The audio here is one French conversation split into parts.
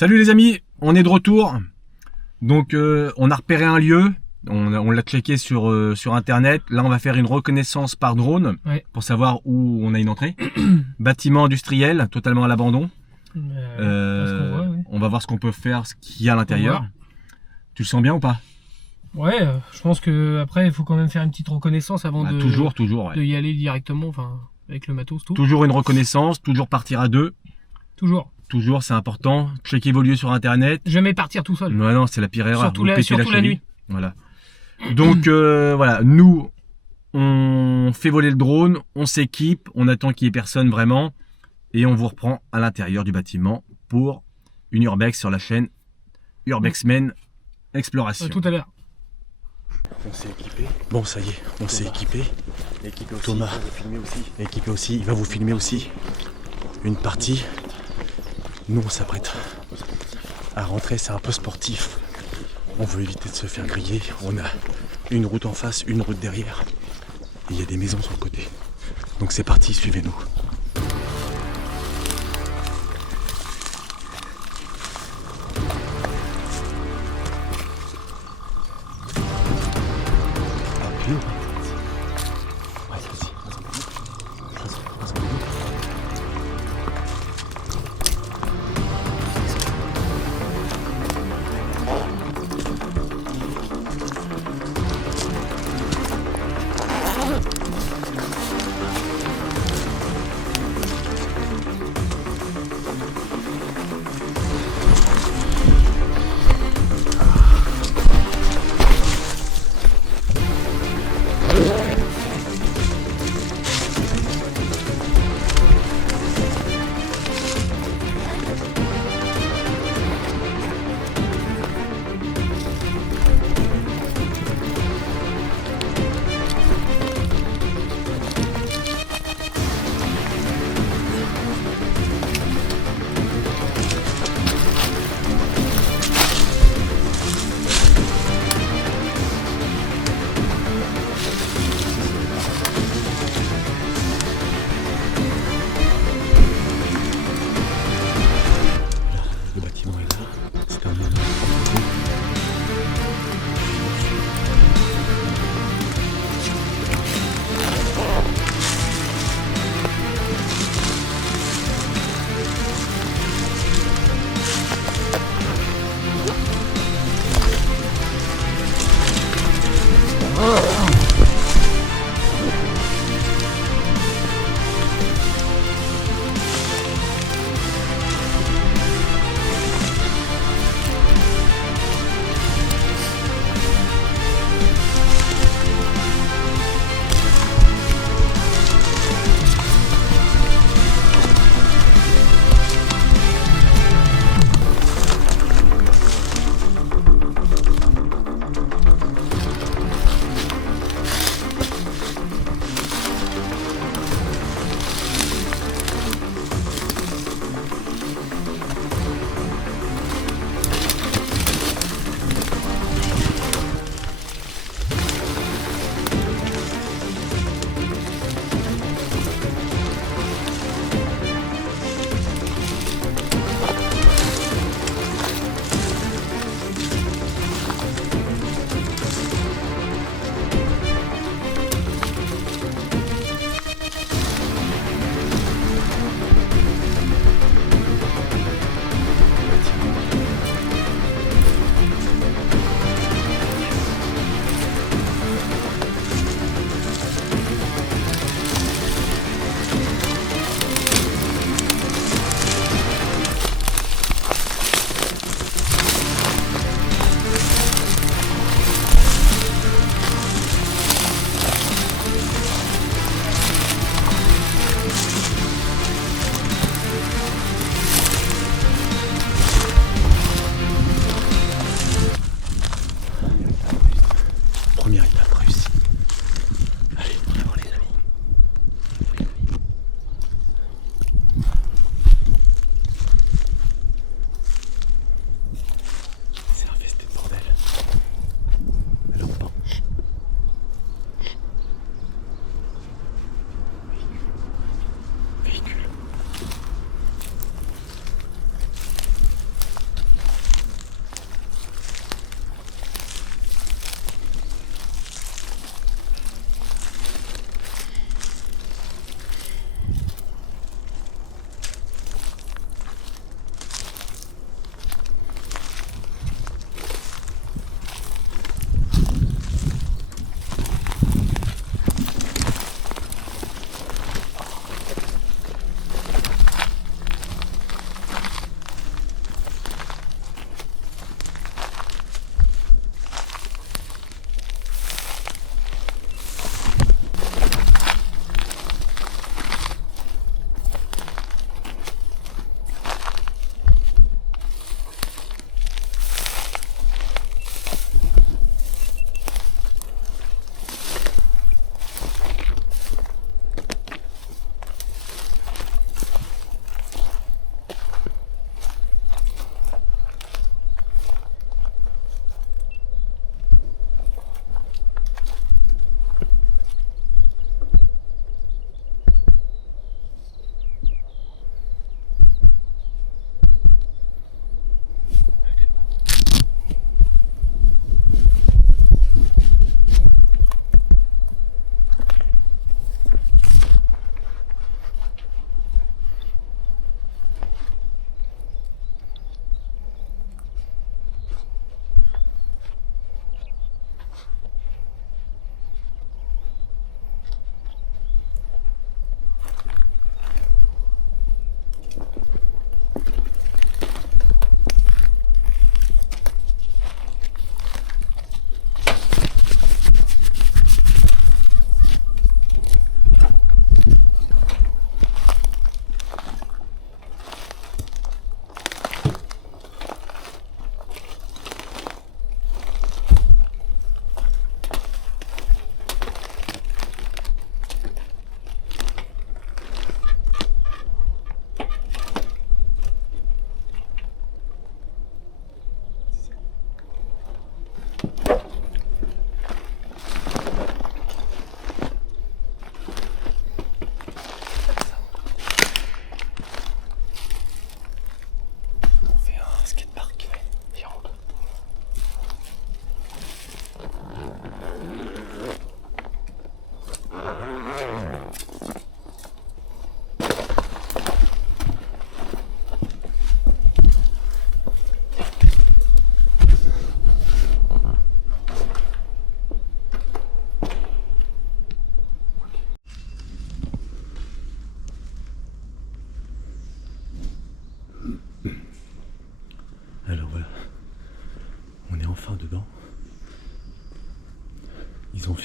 Salut les amis, on est de retour. Donc on a repéré un lieu, on l'a checké sur internet. Là on va faire une reconnaissance par drone pour savoir où on a une entrée. Bâtiment industriel, totalement à l'abandon. On va voir ce qu'on peut faire, ce qu'il y a à l'intérieur. Tu le sens bien ou pas? Ouais, je pense que après il faut quand même faire une petite reconnaissance avant de y aller directement, enfin avec le matos, tout. Toujours une reconnaissance, toujours partir à deux. Toujours, c'est important. Checker vos lieux sur internet. Jamais partir tout seul. Non, c'est la pire erreur. Surtout la nuit. Voilà. Donc voilà, nous on fait voler le drone, on s'équipe, on attend qu'il y ait personne vraiment, et on vous reprend à l'intérieur du bâtiment pour une Urbex sur la chaîne Urbexmen Exploration. Tout à l'heure. On s'est équipé. Bon, ça y est, on s'est équipé. Thomas, équipé aussi, il va vous filmer aussi une partie. Nous, on s'apprête à rentrer, c'est un peu sportif. On veut éviter de se faire griller. On a une route en face, une route derrière. Et il y a des maisons sur le côté. Donc c'est parti, suivez-nous.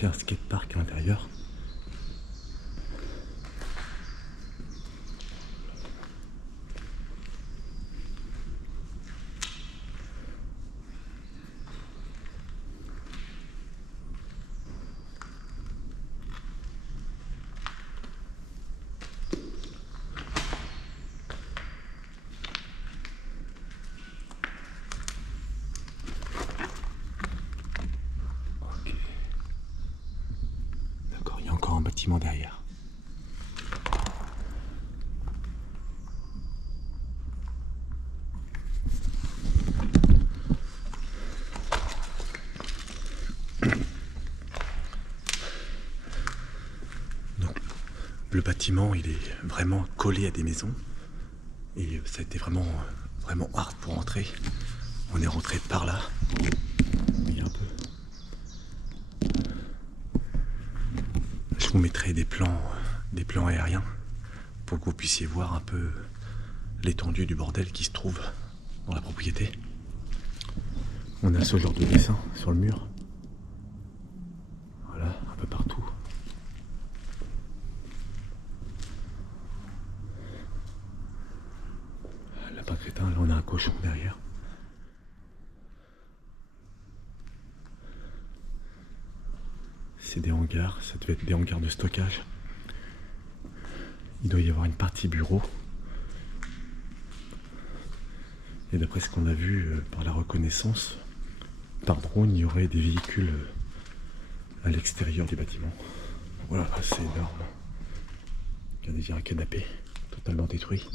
fait un skatepark à l'intérieur. D'accord, il y a encore un bâtiment derrière. Donc, le bâtiment, il est vraiment collé à des maisons. Et ça a été vraiment hard pour entrer. On est rentré par là. Il y a un peu. Je vous mettrai des plans aériens pour que vous puissiez voir un peu l'étendue du bordel qui se trouve dans la propriété. On a ce genre de dessin sur le mur. Voilà, un peu partout. Lapin crétin, là on a un cochon derrière. C'est des hangars, ça devait être des hangars de stockage. Il doit y avoir une partie bureau. Et d'après ce qu'on a vu par la reconnaissance, par drone, il y aurait des véhicules à l'extérieur du bâtiment. Voilà, c'est énorme. Regardez, il y a un canapé totalement détruit.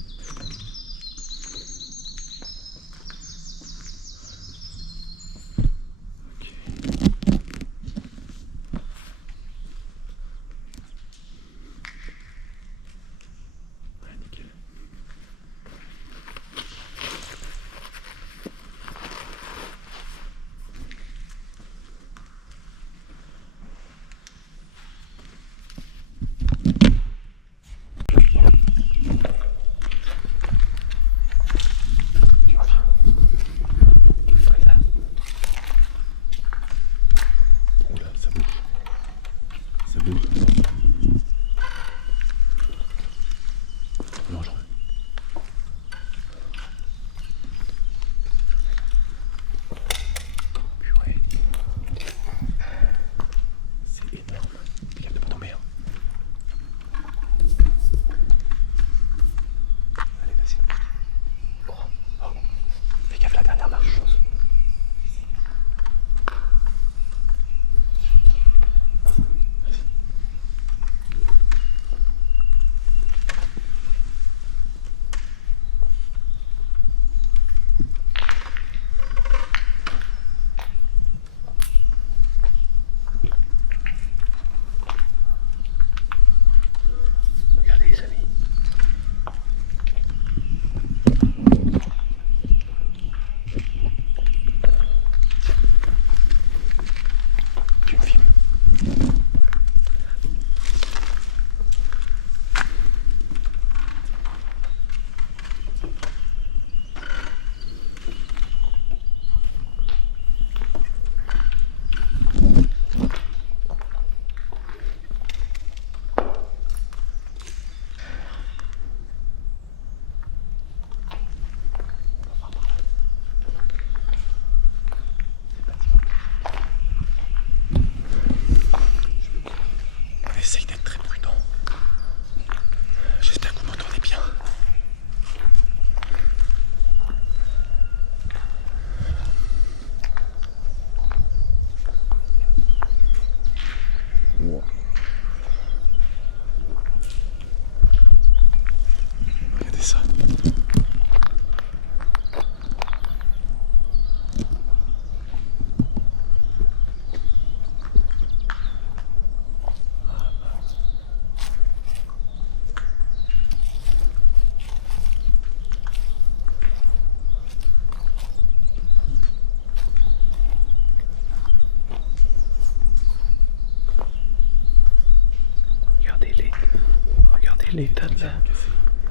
L'état de la...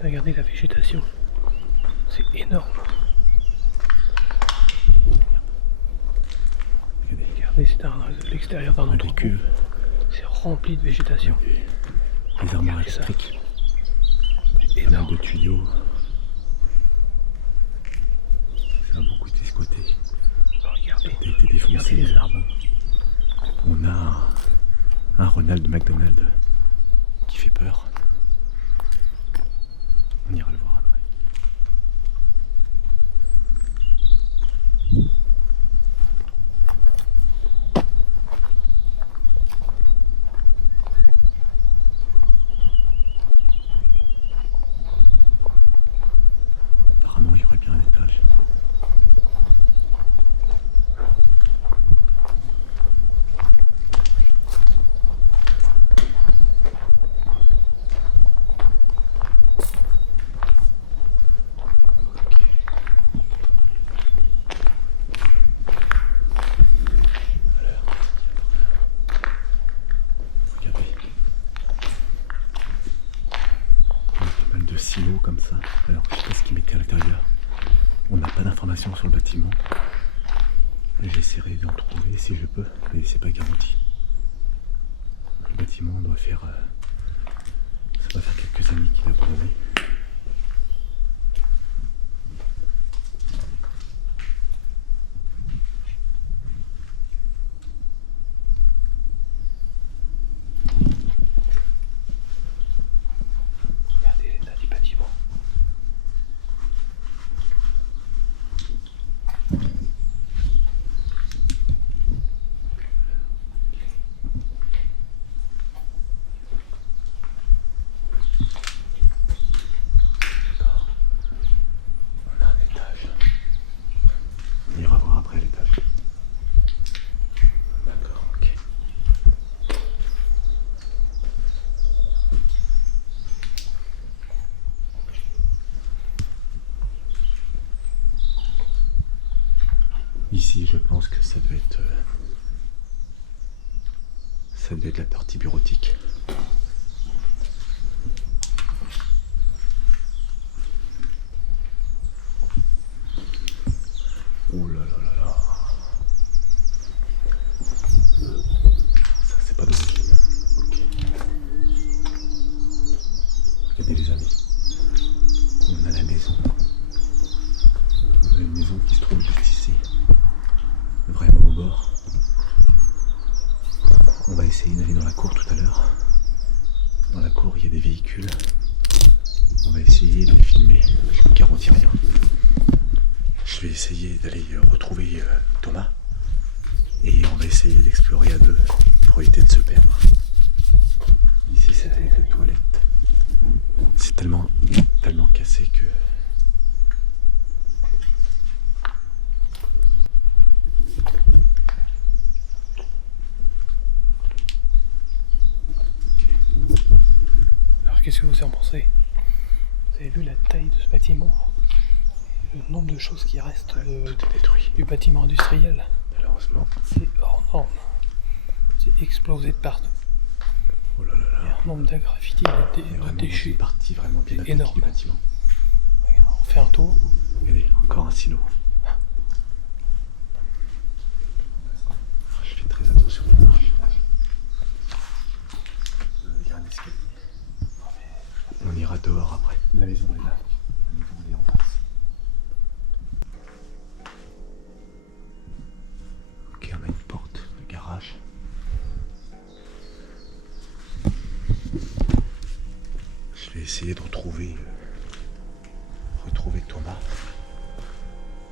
Regardez la végétation. C'est énorme. Regardez, c'est l'extérieur d'un entrepôt. rempli de végétation. Les armoires électriques. Énorme de tuyaux. Ça a beaucoup été squatté. Regardez. Tout a été défoncé. Les arbres. On a un Ronald McDonald qui fait peur. On ira le voir après. Apparemment, il y aurait bien un étage. Silos comme ça. Alors je sais pas ce qu'ils mettaient à l'intérieur. On n'a pas d'informations sur le bâtiment. J'essaierai d'en trouver si je peux, mais c'est pas garanti. Le bâtiment doit faire. Ça va faire quelques années qu'il a brûlé. Ici, je pense que ça devait être la partie bureautique. Oh là là là là. Ça, c'est pas d'origine. Ok. Regardez les amis. On a la maison. On a une maison qui se trouve juste ici. Vraiment au bord. On va essayer d'aller dans la cour tout à l'heure. Dans la cour, il y a des véhicules. On va essayer de les filmer. Je ne vous garantis rien. Je vais essayer d'aller retrouver Thomas. Et on va essayer d'explorer à deux pour éviter de se perdre. Ici, c'est des toilettes. C'est tellement cassé que... Qu'est-ce que vous en pensez? Vous avez vu la taille de ce bâtiment? Le nombre de choses qui restent tout est détruit. Du bâtiment industriel. Malheureusement. C'est hors norme. C'est explosé de partout. Oh là là là. Il y a un nombre d'graffitis, de déchets. Une partie vraiment bien énorme. Du bâtiment. On fait un tour. Regardez, encore un silo. Je fais très attention aux marches. Il y a un escalier. On ira dehors après. La maison est là. La maison elle est en face. Ok, on a une porte de garage. Je vais essayer de retrouver Thomas.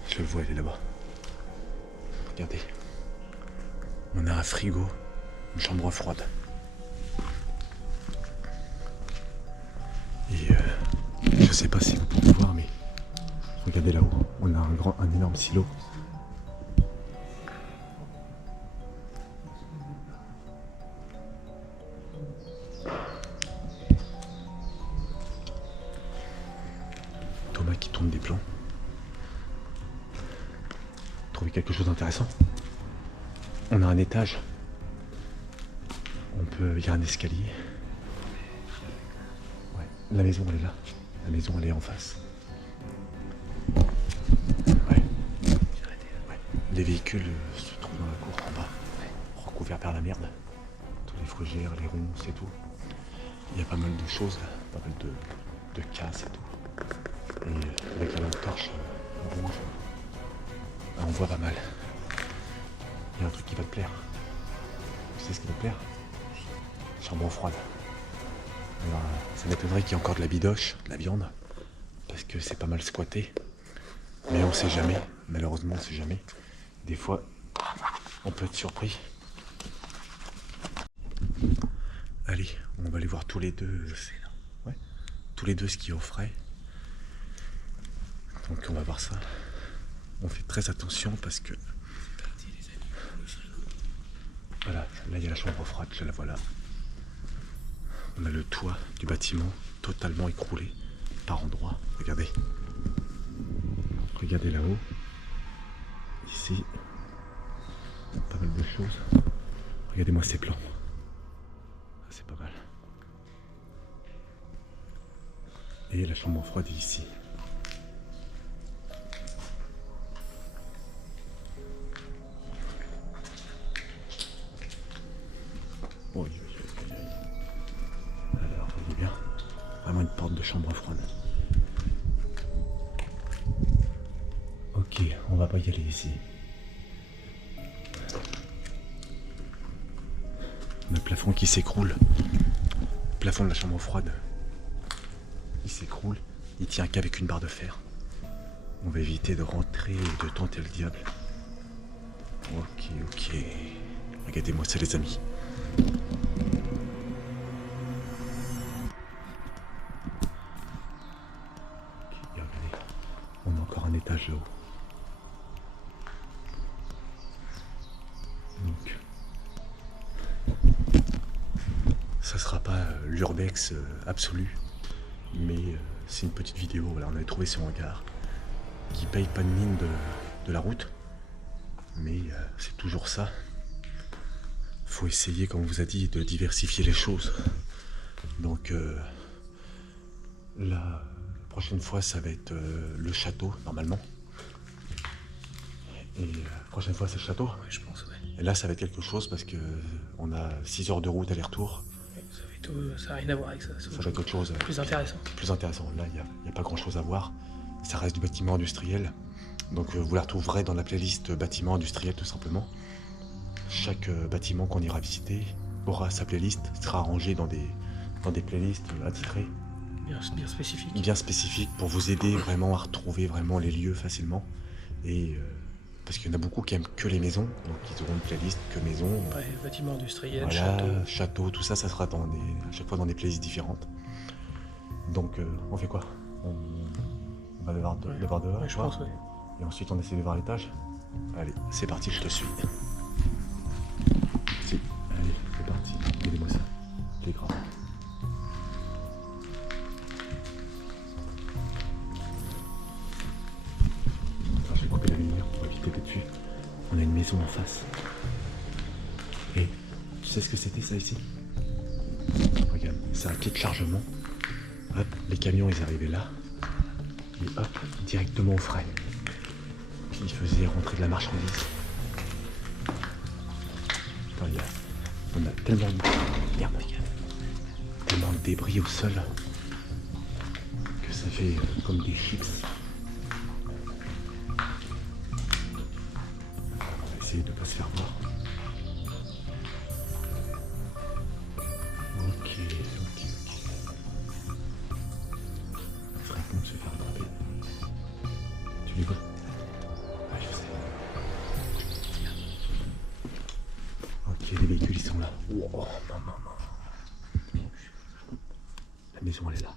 Je le vois, il est là-bas. Regardez. On a un frigo, une chambre froide. Et je sais pas si vous pouvez voir, mais regardez là-haut, on a un énorme silo. Thomas qui tourne des plans. Trouver quelque chose d'intéressant. On a un étage. Il y a un escalier. La maison elle est là. La maison elle est en face. Ouais. Les véhicules se trouvent dans la cour en bas. Recouverts par la merde. Tous les les fougères, les ronces et tout. Il y a pas mal de choses là, pas mal de casse et tout. Et avec la lampe torche rouge, on voit pas mal. Il y a un truc qui va te plaire. Tu sais ce qui va te plaire? Chambre froide. Alors, ça m'étonnerait qu'il y ait encore de la bidoche, de la viande, parce que c'est pas mal squatté. Mais on sait jamais, malheureusement on sait jamais. Des fois, on peut être surpris. Allez, on va aller voir tous les deux. Ouais, tous les deux ce qu'il y a au frais. Donc on va voir ça. On fait très attention parce que... Voilà, là il y a la chambre froide, je la vois là. On a le toit du bâtiment totalement écroulé par endroits. Regardez. Regardez là-haut. Ici. Pas mal de choses. Regardez-moi ces plans. C'est pas mal. Et la chambre froide est ici. Oh, alors, vous voyez bien, vraiment une porte de chambre froide. Ok, on va pas y aller ici. Le plafond qui s'écroule. Le plafond de la chambre froide. Il s'écroule. Il tient qu'avec une barre de fer. On va éviter de rentrer et de tenter le diable. Ok, ok. Regardez-moi ça les amis. Regardez, on a encore un étage là-haut. Donc, ça sera pas l'urbex absolu, mais c'est une petite vidéo. Voilà, on avait trouvé ce hangar qui paye pas de mine de la route, mais c'est toujours ça. Faut essayer, comme on vous a dit, de diversifier les choses. Donc la prochaine fois, ça va être le château, normalement. Et la prochaine fois, c'est le château. Ouais, je pense, ouais. Et là, ça va être quelque chose parce que on a 6 heures de route aller-retour. Ça n'a rien à voir avec ça. Ça va être autre chose. Plus intéressant. Plus intéressant. Là, il n'y a pas grand-chose à voir. Ça reste du bâtiment industriel. Donc vous la retrouverez dans la playlist bâtiment industriel, tout simplement. Chaque bâtiment qu'on ira visiter aura sa playlist, sera rangé dans des playlists attitrées. Bien spécifique. Bien spécifiques pour vous aider vraiment à retrouver vraiment les lieux facilement. Et parce qu'il y en a beaucoup qui aiment que les maisons, donc ils auront une playlist que maison. Ouais, bâtiment industriel, voilà, château, tout ça, ça sera à chaque fois dans des playlists différentes. Donc on fait quoi? On va le voir dehors, ouais, je pense, ouais. Et ensuite on essaie de voir l'étage. Allez, c'est parti, je te suis. Si, allez, c'est parti. Aidez-moi ça. C'est grave. Alors, je vais couper la lumière pour éviter d'être vu. On a une maison en face. Et tu sais ce que c'était ça ici? Regarde, c'est un quai de chargement. Hop, les camions ils arrivaient là. Et hop, directement au frais. Puis ils faisaient rentrer de la marchandise. Attends, on a tellement de débris au sol que ça fait comme des chips. On va essayer de ne pas se faire voir. Ok. Il serait bon de se faire attraper. Tu les vois? Ah, je sais. Ok, les véhicules ils sont là. Oh, non. La maison elle est là.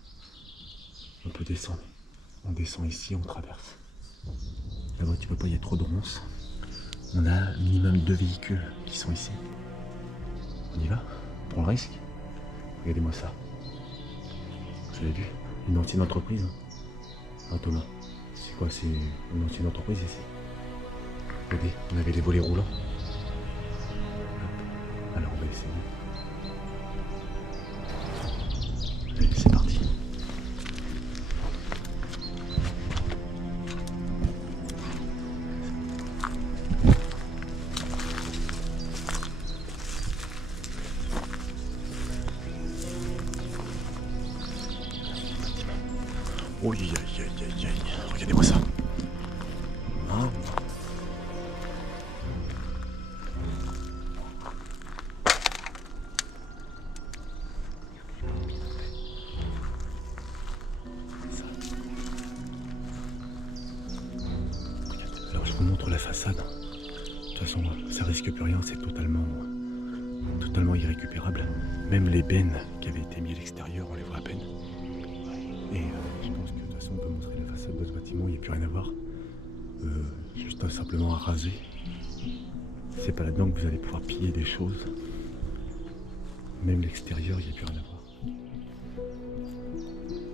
On peut descendre. On descend ici, on traverse. Là-bas tu peux pas, il y a trop de ronces. On a minimum 2 véhicules qui sont ici. On y va? Pour le risque? Regardez-moi ça. Vous avez vu? Une ancienne entreprise. Ah Thomas, c'est quoi? C'est une ancienne entreprise ici. Regardez, on avait les volets roulants. Alors on va essayer. Allez, c'est parti. Oh, aïe, aïe, aïe, aïe. Regardez-moi ça. Hein? Alors je vous montre la façade. De toute façon, ça risque plus rien, c'est totalement irrécupérable. Même les bennes qui avaient été mises à l'extérieur, on les voit à peine. Et je pense que de toute façon, on peut montrer la façade de ce bâtiment, il n'y a plus rien à voir. Juste simplement à raser. C'est pas là-dedans que vous allez pouvoir piller des choses. Même l'extérieur, il n'y a plus rien à voir.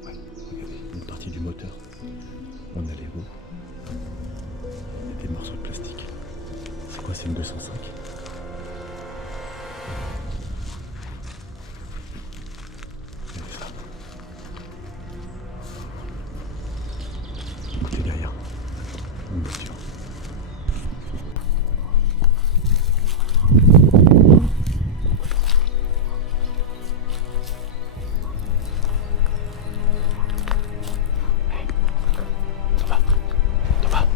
Ouais, regardez, une partie du moteur. On a les roues. Il y a des morceaux de plastique. C'est quoi, c'est une 205 ? Écoutez derrière, une voiture. Thomas,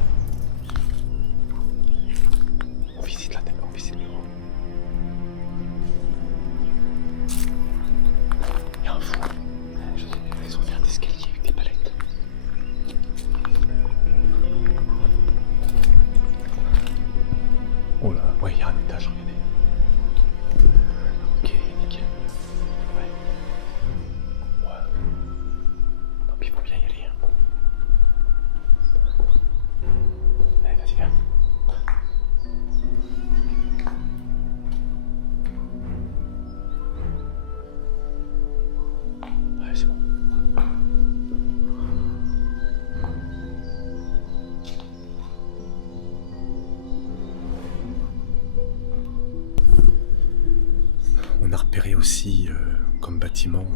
on visite la tête, on visite le haut. Il y a un fou. Ils ont fait un escalier avec des palettes. Oh là, ouais, il y a un étage, regardez. Ok, nickel. Ouais. Ouais. Tant pis, il faut bien y aller. Allez, vas-y, viens. Ouais, c'est bon. On a repéré aussi comme bâtiment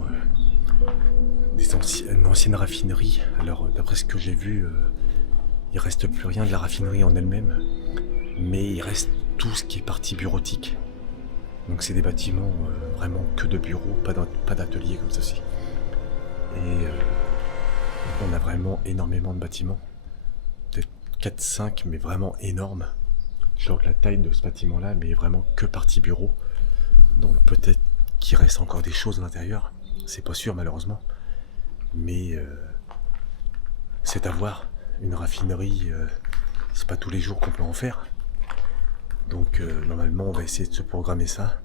une ancienne raffinerie. Alors d'après ce que j'ai vu, il reste plus rien de la raffinerie en elle-même, mais il reste tout ce qui est partie bureautique. Donc c'est des bâtiments vraiment que de bureaux, pas d'ateliers comme ceci. Et on a vraiment énormément de bâtiments, peut-être 4-5, mais vraiment énormes. Genre la taille de ce bâtiment-là, mais vraiment que partie bureau. Donc peut-être qu'il reste encore des choses à l'intérieur, c'est pas sûr malheureusement, mais c'est à voir. Une raffinerie, c'est pas tous les jours qu'on peut en faire. Donc normalement on va essayer de se programmer ça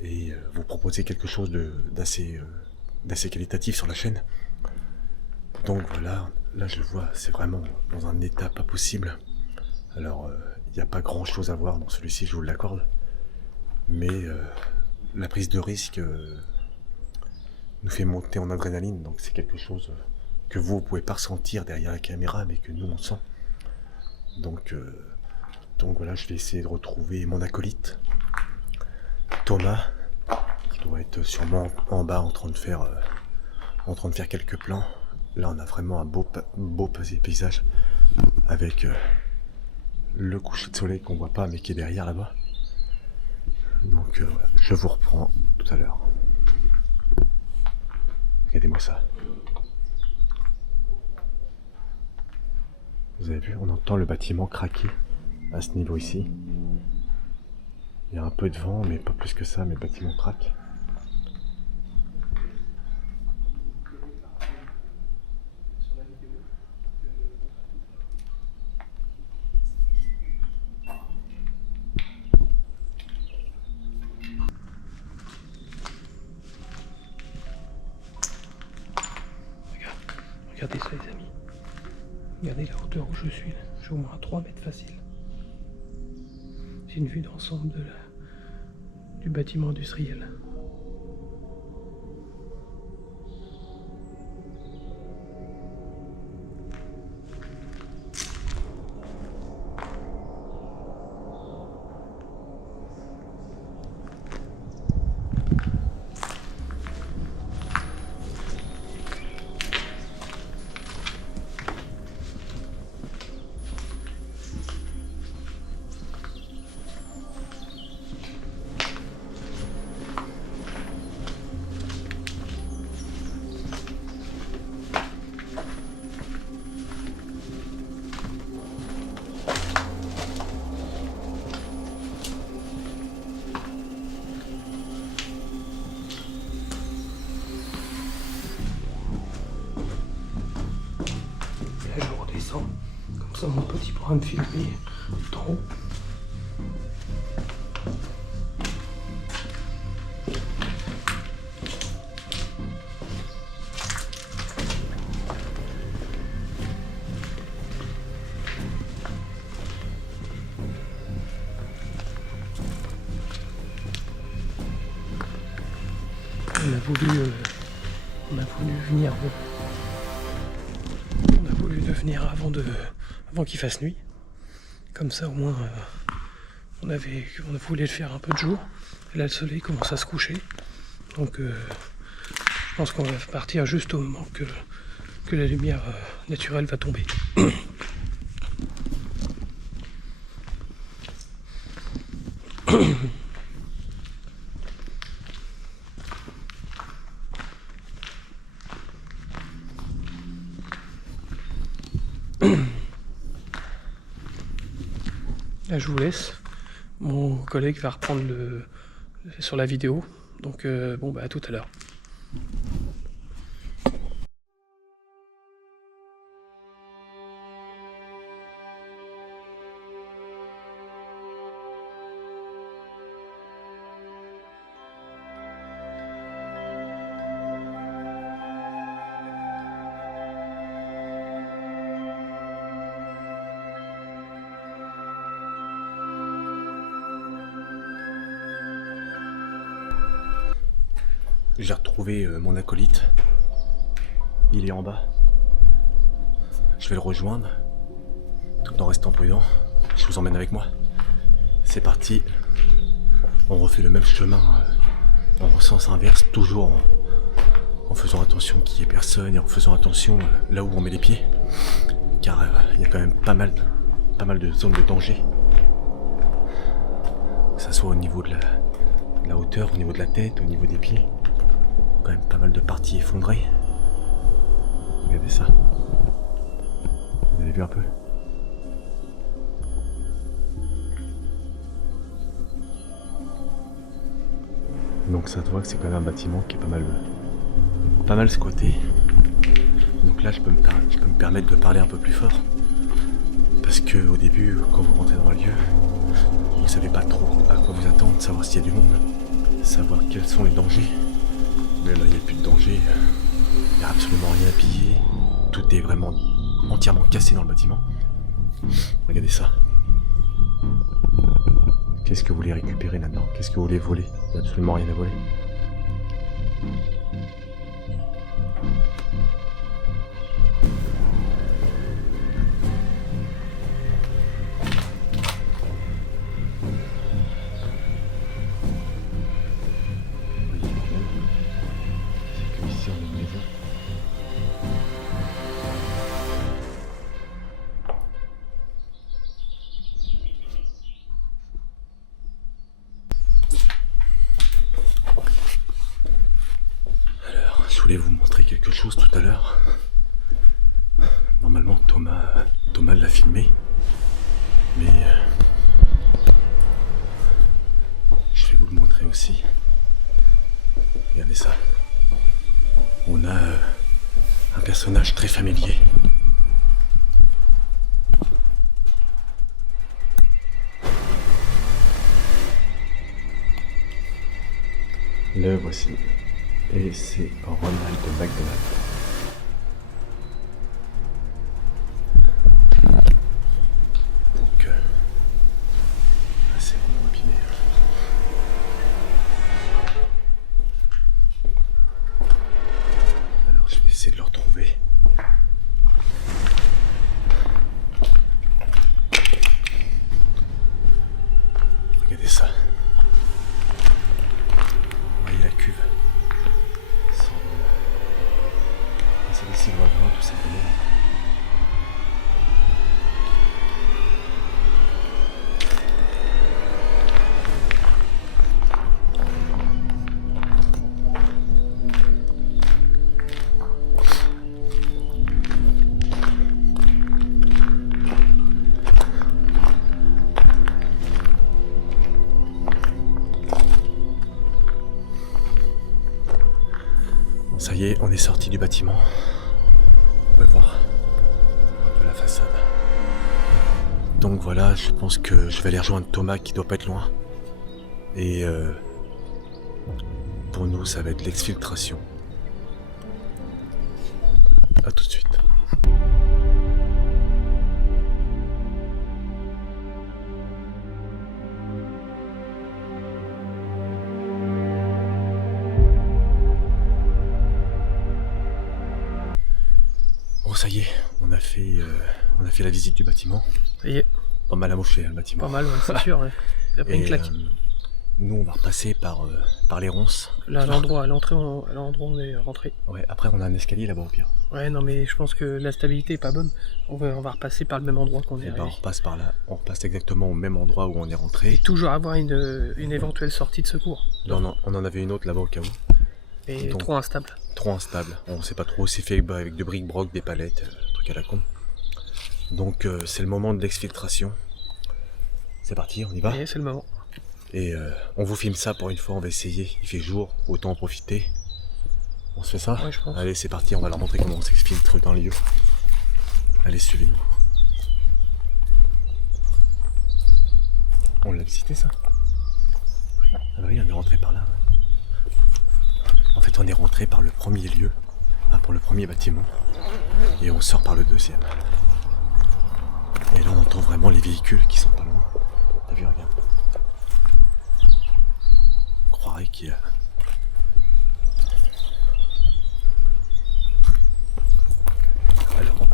et vous proposer quelque chose d'assez qualitatif sur la chaîne. Donc voilà, là je le vois, c'est vraiment dans un état pas possible. Alors il n'y a pas grand chose à voir dans celui-ci, je vous l'accorde. Mais la prise de risque nous fait monter en adrénaline, donc c'est quelque chose que vous pouvez pas ressentir derrière la caméra, mais que nous on sent. Donc voilà, je vais essayer de retrouver mon acolyte, Thomas, qui doit être sûrement en bas en train de faire quelques plans. Là on a vraiment un beau paysage avec le coucher de soleil qu'on voit pas mais qui est derrière là-bas. Donc voilà, je vous reprends tout à l'heure. Regardez-moi ça. Vous avez vu, on entend le bâtiment craquer à ce niveau ici. Il y a un peu de vent, mais pas plus que ça, mais le bâtiment craque. Regardez ça les amis. Regardez la hauteur où je suis. Je suis au moins à 3 mètres facile. J'ai une vue d'ensemble du bâtiment industriel. Ça, mon pote, il pourra me filmer d'en haut. On a voulu venir avant qu'il fasse nuit. Comme ça au moins on voulait le faire un peu de jour. Et là le soleil commence à se coucher. Donc je pense qu'on va partir juste au moment que la lumière naturelle va tomber. Là je vous laisse, mon collègue va reprendre sur la vidéo, donc bon bah à tout à l'heure. J'ai retrouvé mon acolyte. Il est en bas. Je vais le rejoindre. Tout en restant prudent. Je vous emmène avec moi. C'est parti. On refait le même chemin en sens inverse, toujours en faisant attention qu'il n'y ait personne et en faisant attention là où on met les pieds. Car il y a quand même pas mal de zones de danger. Que ça soit au niveau de la hauteur, au niveau de la tête, au niveau des pieds. Quand même pas mal de parties effondrées. Regardez ça. Vous avez vu un peu? Donc ça se voit que c'est quand même un bâtiment qui est pas mal squatté. Donc là je peux me permettre de parler un peu plus fort. Parce que au début, quand vous rentrez dans le lieu, vous savez pas trop à quoi vous attendre, savoir s'il y a du monde, savoir quels sont les dangers. Mais là, il n'y a plus de danger. Il n'y a absolument rien à piller. Tout est vraiment entièrement cassé dans le bâtiment. Regardez ça. Qu'est-ce que vous voulez récupérer là-dedans? Qu'est-ce que vous voulez voler? Il n'y a absolument rien à voler. Je voulais vous montrer quelque chose tout à l'heure. Normalement Thomas l'a filmé, mais je vais vous le montrer aussi. Regardez ça. On a un personnage très familier. Le voici. Et c'est Ronald McDonald. Donc, c'est vraiment abîmé. Alors, je vais essayer de le retrouver. Regardez ça. Vous voyez la cuve? C'est des silhouettes, tout simplement. Ça y est, on est sorti du bâtiment. Vous pouvez voir un peu la façade. Donc voilà, je pense que je vais aller rejoindre Thomas qui doit pas être loin. Et pour nous, ça va être l'exfiltration. A tout de suite. Bon, ça y est, on a fait la visite du bâtiment. Ça y est, Pas mal amoché le bâtiment. pas mal, ouais, c'est sûr. Ouais. Il a pris une Et, claque. nous, on va repasser par les ronces. Là, à l'endroit, à l'entrée, à l'endroit où on est rentré. Ouais, après, on a un escalier là-bas au pire. Ouais, non, mais je pense que la stabilité est pas bonne. On va repasser par le même endroit qu'on est Et arrivé. on repasse par là. On repasse exactement au même endroit où on est Et rentré. toujours avoir une éventuelle sortie de secours. Non, on en avait une autre là-bas au cas où. Mais Donc, trop instable. trop instable. On sait pas trop, c'est fait avec de bric-broc, des palettes, truc à la con. Donc c'est le moment de l'exfiltration. C'est parti, on y va. Et c'est le moment. Et on vous filme ça pour une fois, on va essayer. Il fait jour, autant en profiter. On se fait ça? Ouais, je pense. Allez, c'est parti, on va leur montrer comment on s'exfiltre dans le lieu. Allez, suivez-nous. On l'a visité ça? Ah bah oui, on est rentré par là. En fait, on est rentré par le premier lieu, pour le premier bâtiment, et on sort par le deuxième. Et là, on entend vraiment les véhicules qui sont pas loin. T'as vu, regarde. On croirait qu'il y a... Alors,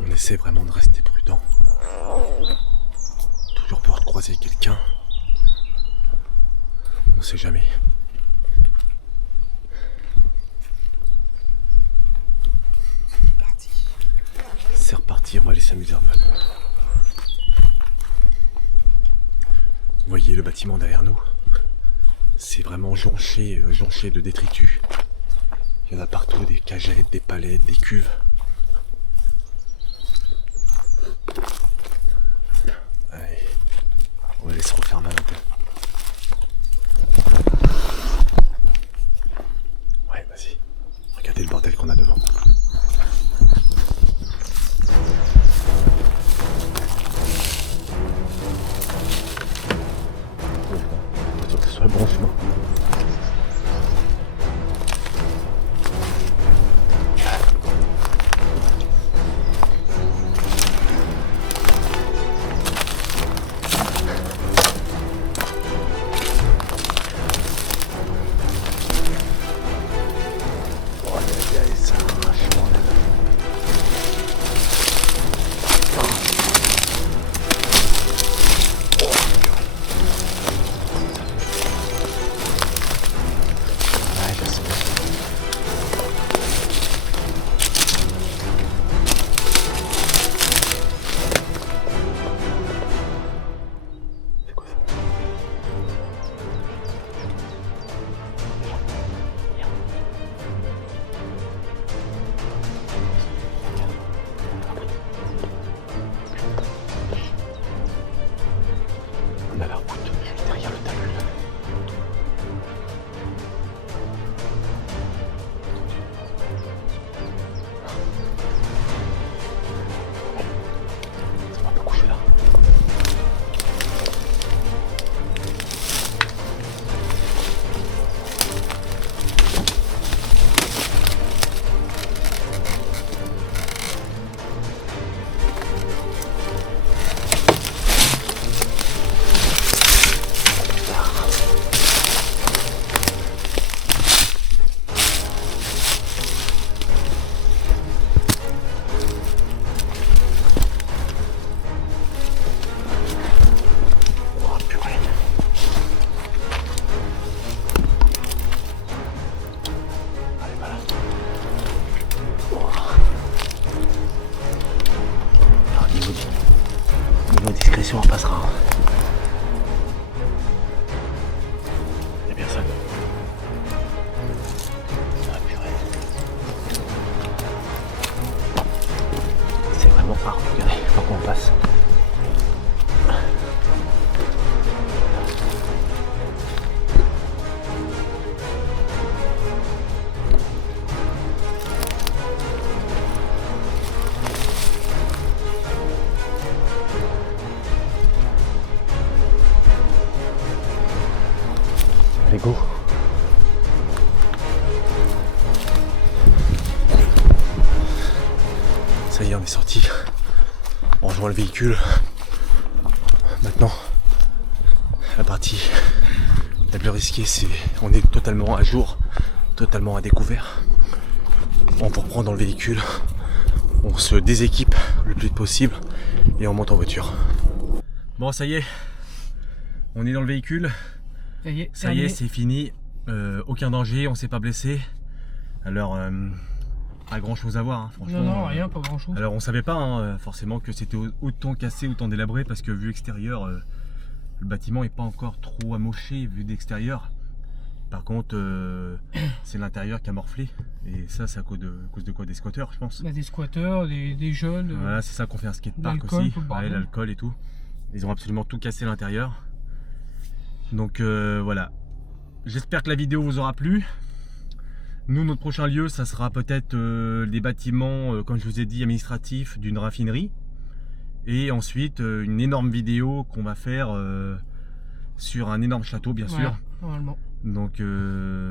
on essaie vraiment de rester prudent. Toujours peur de croiser quelqu'un. On sait jamais. C'est reparti, on va aller s'amuser un peu. Vous voyez le bâtiment derrière nous? C'est vraiment jonché de détritus. Il y en a partout, des cagettes, des palettes, des cuves. Allez, on va laisser refaire mal un peu. Ouais, vas-y. Regardez le bordel qu'on a devant. Faut que ce soit le bon chemin. On a la route juste derrière le talus là. Ça va pas coucher là. Oh purée. Allez, voilà. Alors, niveau discrétion, on passera. Y'a personne. Ah purée. C'est vraiment rare, regardez, faut qu'on passe. ça y est, on est sorti. On rejoint le véhicule. Maintenant, la partie la plus risquée, c'est on est totalement à jour, totalement à découvert. On vous reprend dans le véhicule, on se déséquipe le plus vite possible et on monte en voiture. Bon, ça y est, on est dans le véhicule. Ça y est, c'est fini. Aucun danger, on s'est pas blessé. Alors, pas grand chose à voir, hein, franchement. Non, rien, pas grand chose. Alors, on savait pas forcément que c'était autant cassé, autant délabré, parce que vu extérieur, le bâtiment est pas encore trop amoché vu d'extérieur. Par contre, c'est l'intérieur qui a morflé. Et ça, c'est à cause de quoi? Des squatteurs, je pense. Bah, des squatteurs, des jeunes. Voilà, c'est ça qu'on fait un skatepark aussi. Ouais, l'alcool et tout. Ils ont absolument tout cassé à l'intérieur. Donc voilà. J'espère que la vidéo vous aura plu. Nous, notre prochain lieu, ça sera peut-être des bâtiments, comme je vous ai dit, administratifs d'une raffinerie. Et ensuite, une énorme vidéo qu'on va faire sur un énorme château, bien sûr. Normalement. Donc,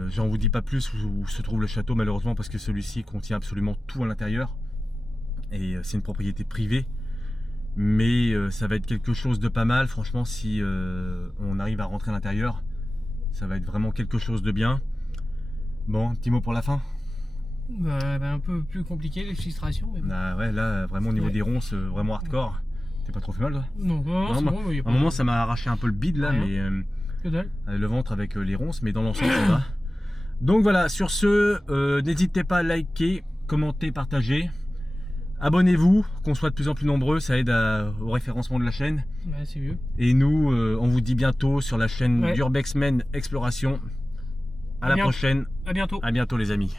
j'en vous dis pas plus où se trouve le château, malheureusement, parce que celui-ci contient absolument tout à l'intérieur. Et c'est une propriété privée. Mais ça va être quelque chose de pas mal, franchement, si on arrive à rentrer à l'intérieur. Ça va être vraiment quelque chose de bien. Bon, un petit mot pour la fin. Un peu plus compliqué les filtrations. Mais... Ah ouais, là, vraiment au niveau des ronces, vraiment hardcore. T'es pas trop fait mal, toi? Non, c'est bon. À un moment, ça m'a arraché un peu le bide, là, mais que dalle. Le ventre avec les ronces, mais dans l'ensemble, ça va. Donc voilà, sur ce, n'hésitez pas à liker, commenter, partager. Abonnez-vous, qu'on soit de plus en plus nombreux, ça aide au référencement de la chaîne. Ouais, c'est mieux. Et nous, on vous dit bientôt sur la chaîne d'Urbexmen Exploration. À la prochaine. À bientôt. À bientôt, les amis.